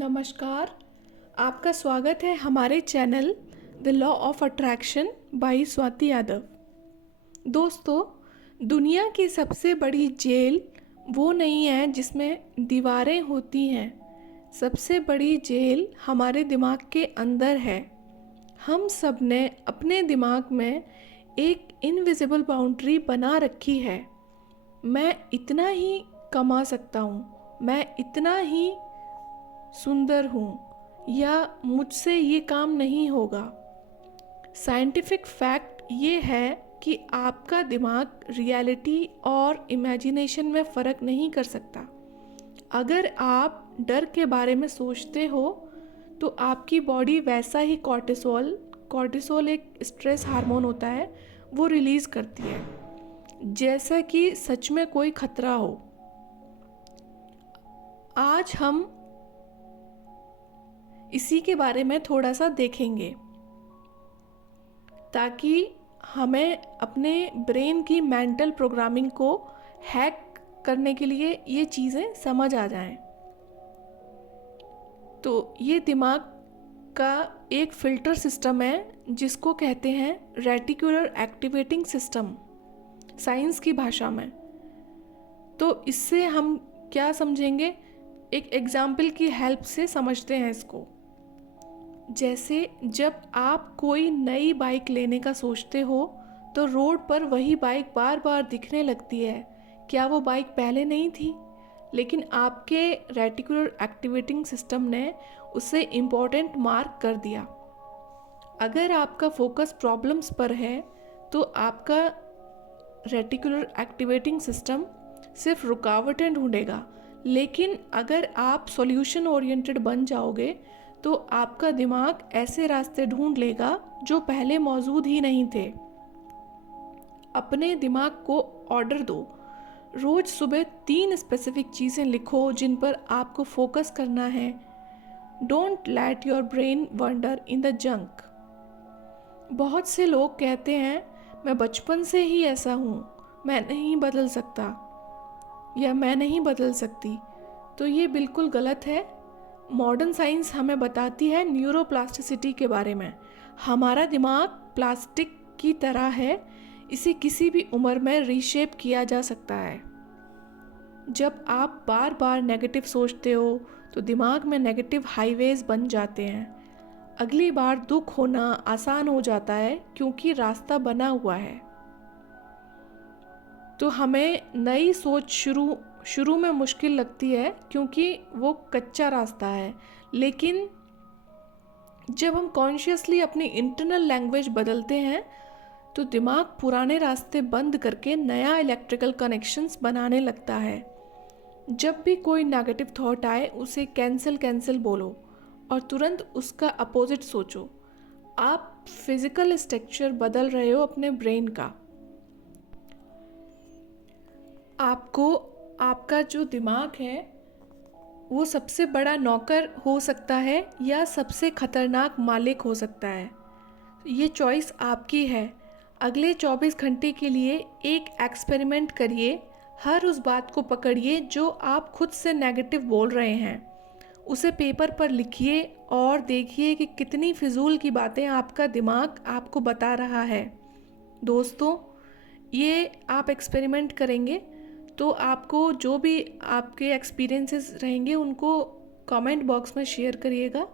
नमस्कार। आपका स्वागत है हमारे channel the law of attraction by Swati Yadav. दोस्तों, दुनिया की सबसे बड़ी जेल वो नहीं है जिसमें दीवारें होती हैं। सबसे बड़ी जेल हमारे दिमाग के अंदर है। हम सब ने अपने दिमाग में एक इनविजिबल बाउंड्री बना रखी है। मैं इतना ही कमा सकता हूँ, मैं इतना ही सुंदर हूँ, या मुझसे ये काम नहीं होगा। साइंटिफिक फैक्ट ये है कि आपका दिमाग रियलिटी और इमेजिनेशन में फ़र्क नहीं कर सकता। अगर आप डर के बारे में सोचते हो तो आपकी बॉडी वैसा ही कॉर्टिसोल एक स्ट्रेस हार्मोन होता है, वो रिलीज़ करती है, जैसा कि सच में कोई खतरा हो। आज हम इसी के बारे में थोड़ा सा देखेंगे ताकि हमें अपने ब्रेन की मेंटल प्रोग्रामिंग को हैक करने के लिए ये चीज़ें समझ आ जाएं। तो ये दिमाग का एक फ़िल्टर सिस्टम है जिसको कहते हैं रेटिकुलर एक्टिवेटिंग सिस्टम, साइंस की भाषा में। तो इससे हम क्या समझेंगे, एक एग्जाम्पल की हेल्प से समझते हैं इसको। जैसे जब आप कोई नई बाइक लेने का सोचते हो तो रोड पर वही बाइक बार बार दिखने लगती है। क्या वो बाइक पहले नहीं थी? लेकिन आपके रेटिकुलर एक्टिवेटिंग सिस्टम ने उसे इम्पोर्टेंट मार्क कर दिया। अगर आपका फोकस प्रॉब्लम्स पर है तो आपका रेटिकुलर एक्टिवेटिंग सिस्टम सिर्फ रुकावटें ढूंढेगा। लेकिन अगर आप सॉल्यूशन ओरिएंटेड बन जाओगे तो आपका दिमाग ऐसे रास्ते ढूंढ लेगा जो पहले मौजूद ही नहीं थे। अपने दिमाग को ऑर्डर दो। रोज सुबह 3 स्पेसिफिक चीज़ें लिखो जिन पर आपको फोकस करना है। Don't let your brain wonder in the junk. बहुत से लोग कहते हैं मैं बचपन से ही ऐसा हूँ, मैं नहीं बदल सकता या मैं नहीं बदल सकती। तो ये बिल्कुल गलत है। मॉडर्न साइंस हमें बताती है न्यूरोप्लास्टिसिटी के बारे में। हमारा दिमाग प्लास्टिक की तरह है, इसे किसी भी उम्र में रीशेप किया जा सकता है। जब आप बार बार नेगेटिव सोचते हो तो दिमाग में नेगेटिव हाईवेज बन जाते हैं। अगली बार दुख होना आसान हो जाता है क्योंकि रास्ता बना हुआ है। तो हमें नई सोच शुरू में मुश्किल लगती है क्योंकि वो कच्चा रास्ता है। लेकिन जब हम कॉन्शियसली अपनी इंटरनल लैंग्वेज बदलते हैं तो दिमाग पुराने रास्ते बंद करके नया इलेक्ट्रिकल कनेक्शंस बनाने लगता है। जब भी कोई नेगेटिव थॉट आए उसे कैंसिल बोलो और तुरंत उसका अपोजिट सोचो। आप फिजिकल स्ट्रक्चर बदल रहे हो अपने ब्रेन का। आपको आपका जो दिमाग है वो सबसे बड़ा नौकर हो सकता है या सबसे खतरनाक मालिक हो सकता है। ये चॉइस आपकी है। अगले 24 घंटे के लिए एक एक्सपेरिमेंट करिए। हर उस बात को पकड़िए जो आप खुद से नेगेटिव बोल रहे हैं, उसे पेपर पर लिखिए और देखिए कि कितनी फिजूल की बातें आपका दिमाग आपको बता रहा है। दोस्तों, ये आप एक्सपेरिमेंट करेंगे तो आपको जो भी आपके एक्सपीरियंसेस रहेंगे उनको कमेंट बॉक्स में शेयर करिएगा।